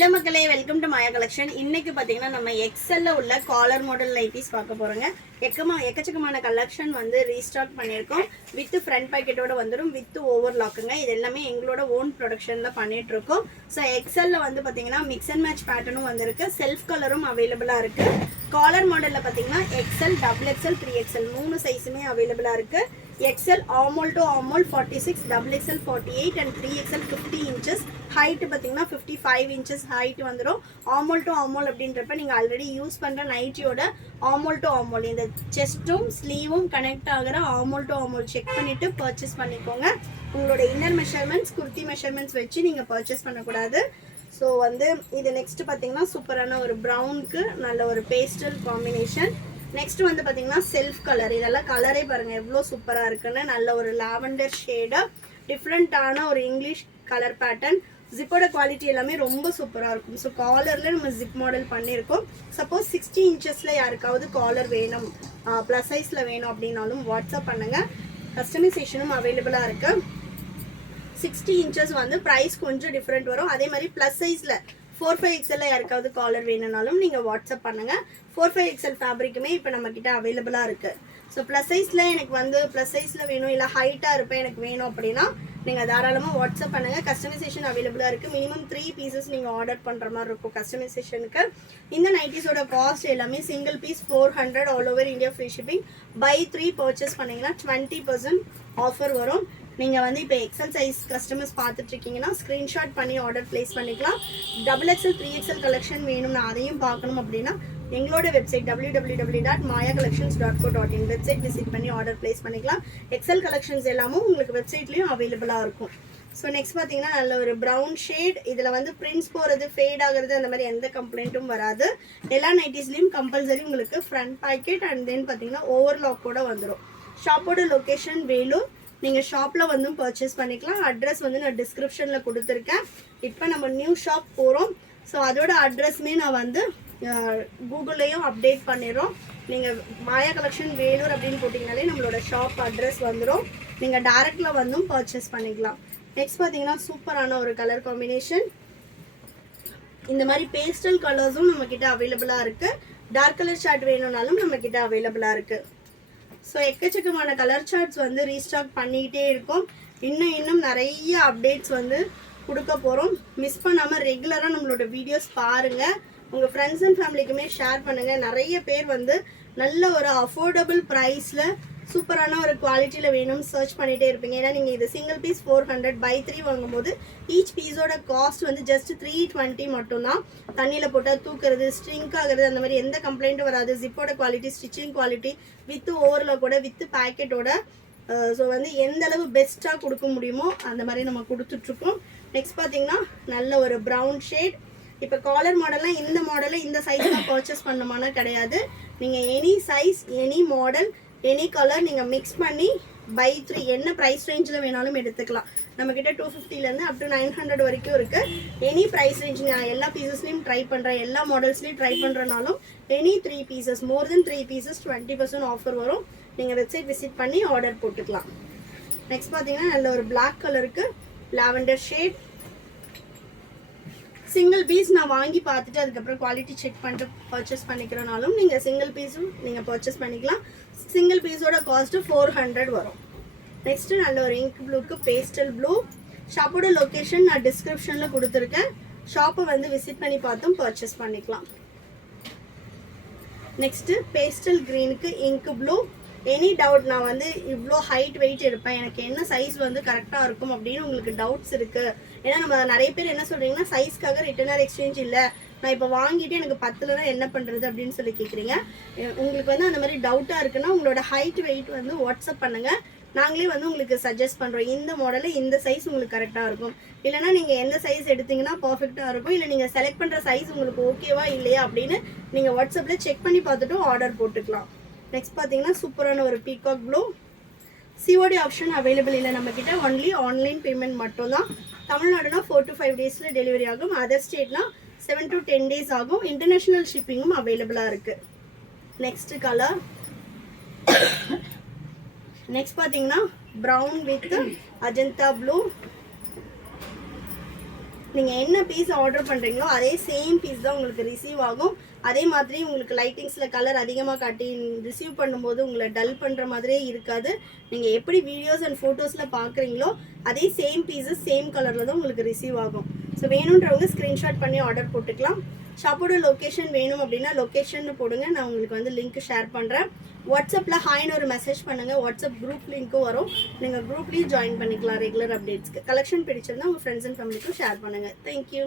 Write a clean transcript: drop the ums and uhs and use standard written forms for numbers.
Hello மக்களே, welcome to Maya collection. இன்னைக்கு பார்த்தீங்கன்னா நம்ம எக்ஸல்ல உள்ள காலர் மாடல் நைட்டிஸ் பார்க்க போறோங்க. எக்கச்சக்கமான கலெக்ஷன் வந்து ரீஸ்டாக் பண்ணியிருக்கோம். வித் ஃப்ரண்ட் பாக்கெட்டோட வந்துடும், வித் ஓவர்லாக்குங்க. இது எல்லாமே எங்களோட ஓன் ப்ரொடக்ஷன்ல பண்ணிட்டு இருக்கோம். ஸோ எக்ஸல்ல வந்து பார்த்தீங்கன்னா மிக்ஸ் அண்ட் மேட்ச் பேட்டர்னும் வந்திருக்கு, செல்ஃப் கலரும் அவைலபிளாக இருக்கு. காலர் மாடலில் பார்த்தீங்கன்னா எக்ஸல், டபுள் எக்ஸல், 3XL 3 சைஸுமே அவைலபிளாக இருக்கு. XL ஆமோல் டு ஆமோல் 46, XXL 48 and 3XL 50 inches. Height பார்த்தீங்கன்னா 55 inches ஹைட் வந்துடும். ஆமோல் டு ஆமோல் அப்படின்றப்ப நீங்கள் ஆல்ரெடி யூஸ் பண்ணுற நைட்டியோட ஆமோல் டு ஆமோல், இந்த செஸ்ட்டும் ஸ்லீவும் கனெக்ட் ஆகிற ஆமோல் டு ஆமோல் செக் பண்ணிவிட்டு பர்ச்சேஸ் பண்ணிக்கோங்க. உங்களோட இன்னர் மெஷர்மெண்ட்ஸ், குர்த்தி மெஷர்மெண்ட்ஸ் வச்சு நீங்கள் பர்ச்சேஸ் பண்ணக்கூடாது. ஸோ வந்து இது நெக்ஸ்ட் பார்த்தீங்கன்னா சூப்பரான ஒரு ப்ரௌனுக்கு நல்ல ஒரு பேஸ்டல் காம்பினேஷன். நெக்ஸ்ட் வந்து பார்த்தீங்கன்னா செல்ஃப் கலர். இதெல்லாம் கலரே பாருங்கள் எவ்வளோ சூப்பராக இருக்குன்னு. நல்ல ஒரு லாவெண்டர் ஷேடு, டிஃப்ரெண்ட்டான ஒரு இங்கிலீஷ் கலர் பேட்டர்ன். ஜிப்போட குவாலிட்டி எல்லாமே ரொம்ப சூப்பராக இருக்கும். ஸோ காலரில் நம்ம ஜிப் மாடல் பண்ணியிருக்கோம். சப்போஸ் 60 inchஸில் யாருக்காவது காலர் வேணும், ப்ளஸ் சைஸில் வேணும் அப்படின்னாலும் வாட்ஸ்அப் பண்ணுங்கள். கஸ்டமைசேஷனும் அவைலபிளாக இருக்குது. 60 inches வந்து ப்ரைஸ் கொஞ்சம் டிஃப்ரெண்ட் வரும். அதே மாதிரி ப்ளஸ் சைஸில் 4-5XL யாருக்காவது காலர் வேணும்னாலும் நீங்கள் வாட்ஸ்அப் பண்ணுங்கள். 4-5XL ஃபேப்ரிக்குமே இப்போ நம்மக்கிட்ட அவைலபிளாக இருக்குது. ஸோ ப்ளஸ் சைஸில் எனக்கு வந்து ப்ளஸ் சைஸில் வேணும், இல்லை ஹைட்டாக இருப்பேன் எனக்கு வேணும் அப்படின்னா நீங்கள் தாராளமாக வாட்ஸ்அப் பண்ணுங்கள். கஸ்டமைசேஷன் அவைலபிளாக இருக்குது. மினிமம் 3 pieces நீங்கள் ஆர்டர் பண்ணுற மாதிரி இருக்கும் கஸ்டமைசேஷனுக்கு. இந்த நைட்டிஸோட காஸ்ட் எல்லாமே single piece 400, all over India free shipping. Buy 3 purchase பண்ணிங்கன்னா 20% ஆஃபர் வரும். நீங்கள் வந்து இப்போ எக்ஸல் சைஸ் கஸ்டமர்ஸ் பார்த்துட்டு இருக்கீங்கன்னா ஸ்க்ரீன்ஷாட் பண்ணி ஆர்டர் ப்ளேஸ் பண்ணிக்கலாம். XXL 3XL கலெக்ஷன் வேணும்னு அதையும் பார்க்கணும் அப்படின்னா எங்களோட வெப்சைட் www.mayacollections.co.in வெப்சைட் விசிட் பண்ணி ஆர்டர் ப்ளேஸ் பண்ணிக்கலாம். எக்ஸல் கலெக்ஷன்ஸ் எல்லாமும் உங்களுக்கு வெப்சைட்லேயும் அவைலபிளாக இருக்கும். ஸோ நெக்ஸ்ட் பார்த்தீங்கன்னா நல்ல ஒரு ப்ரௌன் ஷேட். இதில் வந்து பிரிண்ட்ஸ் போகிறது, ஃபேட் ஆகிறது, அந்த மாதிரி எந்த கம்ப்ளைண்ட்டும் வராது. எல்லா நைட்டிஸ்லேயும் கம்பல்சரி உங்களுக்கு ஃப்ரண்ட் பாக்கெட் அண்ட் தென் பார்த்தீங்கன்னா ஓவர்லாக்கோட வந்துடும். ஷாப்போட லொக்கேஷன் வேலூர். நீங்கள் ஷாப்பில் வந்து பர்ச்சேஸ் பண்ணிக்கலாம். அட்ரஸ் வந்து நான் டிஸ்கிரிப்ஷனில் கொடுத்துருக்கேன். இப்போ நம்ம நியூ ஷாப் போகிறோம். ஸோ அதோட அட்ரஸ்மே நான் வந்து கூகுள்லேயும் அப்டேட் பண்ணிடுறோம். நீங்கள் மாயா கலெக்ஷன் வேலூர் அப்படின்னு போட்டிங்கனாலே நம்மளோட ஷாப் அட்ரஸ் வந்துடும். நீங்கள் டேரெக்டில் வந்தும் பர்ச்சேஸ் பண்ணிக்கலாம். நெக்ஸ்ட் பார்த்தீங்கன்னா சூப்பரான ஒரு கலர் காம்பினேஷன். இந்த மாதிரி பேஸ்டல் கலர்ஸும் நம்மக்கிட்ட அவைலபிளாக இருக்குது. டார்க் கலர் சார்ட் வேணும்னாலும் நம்மக்கிட்ட அவைலபிளாக இருக்குது. ஸோ எக்கச்சக்கமான கலர் சார்ட்ஸ் வந்து ரீஸ்டாக் பண்ணிக்கிட்டே இருக்கும். இன்னும் நிறைய அப்டேட்ஸ் வந்து கொடுக்க போகிறோம். மிஸ் பண்ணாமல் ரெகுலராக நம்மளோட வீடியோஸ் பாருங்கள். உங்கள் ஃப்ரெண்ட்ஸ் அண்ட் ஃபேமிலிக்குமே ஷேர் பண்ணுங்கள். நிறைய பேர் வந்து நல்ல ஒரு அஃபோர்டபுள் ப்ரைஸில் சூப்பரான ஒரு குவாலிட்டியில் வேணும்னு சர்ச் பண்ணிகிட்டே இருப்பீங்க. ஏன்னா நீங்கள் இது சிங்கிள் பீஸ் 400 பை 3 வாங்கும்போது ஈச் பீஸோட காஸ்ட் வந்து ஜஸ்ட் 320 மட்டும்தான். தண்ணியில் போட்டால் தூக்குறது, ஸ்ட்ரிங்க் ஆகுறது, அந்த மாதிரி எந்த கம்ப்ளைண்ட்டும் வராது. ஜிப்போட குவாலிட்டி, ஸ்டிச்சிங் குவாலிட்டி, வித் ஓவர்லாக்கோட, வித் பேக்கெட்டோட. ஸோ வந்து எந்த அளவு பெஸ்ட்டாக கொடுக்க முடியுமோ அந்த மாதிரி நம்ம கொடுத்துட்ருக்கோம். நெக்ஸ்ட் பார்த்தீங்கன்னா நல்ல ஒரு ப்ரௌன் ஷேட். இப்போ காலர் மாடல்லாம் இந்த மாடலில் இந்த சைஸ்லாம் பர்ச்சேஸ் பண்ணமானா கிடையாது. நீங்கள் any size, any model, any colour நீங்கள் மிக்ஸ் பண்ணி பை 3 என்ன ப்ரைஸ் ரேஞ்சில் வேணாலும் எடுத்துக்கலாம். நம்மக்கிட்ட 250லேருந்து அப் டு 900 வரைக்கும் இருக்குது. எனி ப்ரைஸ் ரேஞ்ச் நான் எல்லா பீசஸ்லையும் ட்ரை பண்ணுறேன், எல்லா மாடல்ஸ்லையும் ட்ரை பண்ணுறனாலும் எனி 3 pieces, மோர் தென் 3 pieces 20% ஆஃபர் வரும். நீங்கள் வெப்சைட் விசிட் பண்ணி ஆர்டர் போட்டுக்கலாம். நெக்ஸ்ட் பார்த்தீங்கன்னா நல்ல ஒரு பிளாக் கலருக்கு லாவெண்டர் ஷேட். சிங்கிள் பீஸ் நான் வாங்கி பார்த்துட்டு அதுக்கப்புறம் குவாலிட்டி செக் பண்ணிட்டு பர்ச்சேஸ் பண்ணிக்கிறனாலும் நீங்கள் சிங்கிள் பீஸும் நீங்கள் பர்ச்சேஸ் பண்ணிக்கலாம். சிங்கிள் பீஸோட காஸ்ட்டு 400 வரும். நெக்ஸ்ட்டு நல்ல ஒரு இங்க் ப்ளூக்கு பேஸ்டல் ப்ளூ. ஷாப்போட லொக்கேஷன் நான் டிஸ்கிரிப்ஷனில் கொடுத்துருக்கேன். ஷாப்பை வந்து விசிட் பண்ணி பார்த்தும் பர்ச்சேஸ் பண்ணிக்கலாம். நெக்ஸ்ட்டு பேஸ்டல் க்ரீனுக்கு இங்க் ப்ளூ. எனி டவுட், நான் வந்து இவ்வளோ ஹைட் வெயிட் எடுப்பேன், எனக்கு என்ன சைஸ் வந்து கரெக்டாக இருக்கும் அப்படின்னு உங்களுக்கு டவுட்ஸ் இருக்குது. ஏன்னா நம்ம நிறைய பேர் என்ன சொல்கிறீங்கன்னா சைஸ்க்காக ரிட்டர்ன் ஆர் எக்ஸ்சேஞ்ச் இல்லை, நான் இப்போ வாங்கிட்டு எனக்கு 10லனா என்ன பண்ணுறது அப்படின்னு சொல்லி கேட்குறீங்க. உங்களுக்கு வந்து அந்த மாதிரி டவுட்டாக இருக்குன்னா உங்களோட ஹைட் வெயிட் வந்து வாட்ஸ்அப் பண்ணுங்கள். நாங்களே வந்து உங்களுக்கு சஜஸ்ட் பண்ணுறோம். இந்த மாடலில் இந்த சைஸ் உங்களுக்கு கரெக்டாக இருக்கும், இல்லைனா நீங்கள் எந்த சைஸ் எடுத்திங்கன்னா பர்ஃபெக்டாக இருக்கும், இல்லை நீங்கள் செலக்ட் பண்ணுற சைஸ் உங்களுக்கு ஓகேவா இல்லையா அப்படின்னு நீங்கள் வாட்ஸ்அப்பில் செக் பண்ணி பார்த்துட்டும் ஆர்டர் போட்டுக்கலாம். நெக்ஸ்ட் பார்த்தீங்கன்னா சூப்பரான ஒரு peacock blue. COD option available இல்லை நம்மக்கிட்ட, ஒன்லி ஆன்லைன் பேமெண்ட் மட்டும்தான். தமிழ்நாடுனா 4 to 5 டேஸில் டெலிவரி ஆகும். அதர் ஸ்டேட்னா 7 to 10 days ஆகும். இன்டர்நேஷ்னல் ஷிப்பிங்கும் அவைலபிளாக இருக்குது. Next colour. நெக்ஸ்ட் பார்த்தீங்கன்னா ப்ரௌன் வித் அஜந்தா ப்ளூ. நீங்கள் என்ன பீஸ் ஆர்டர் பண்ணுறீங்களோ அதே சேம் பீஸ் தான் உங்களுக்கு ரிசீவ் ஆகும். அதே மாதிரி உங்களுக்கு லைட்டிங்ஸில் கலர் அதிகமாக காட்டி ரிசீவ் பண்ணும்போது உங்களை டல் பண்ணுற மாதிரியே இருக்காது. நீங்கள் எப்படி வீடியோஸ் அண்ட் ஃபோட்டோஸில் பார்க்குறீங்களோ அதே சேம் பீஸஸ் சேம் கலரில் தான் உங்களுக்கு ரிசீவ் ஆகும். ஸோ வேணுன்றவங்க ஸ்க்ரீன்ஷாட் பண்ணி ஆர்டர் போட்டுக்கலாம். ஷாப்போட லொக்கேஷன் வேணும் அப்படின்னா லொக்கேஷன் போடுங்க, நான் உங்களுக்கு வந்து லிங்க் ஷேர் பண்ணுறேன். வாட்ஸ்அப்பில் ஹாய்னு ஒரு மெசேஜ் பண்ணுங்கள், வாட்ஸ்அப் குரூப் லிங்க்கும் வரும், நீங்கள் குரூப்லேயும் ஜாயின் பண்ணிக்கலாம் ரெகுலர் அப்டேட்ஸ்க்கு. கலெக்ஷன் பிடிச்சிருந்தா உங்கள் ஃப்ரெண்ட்ஸ் அண்ட் ஃபேமிலிக்கும் ஷேர் பண்ணுங்கள். தேங்க்யூ.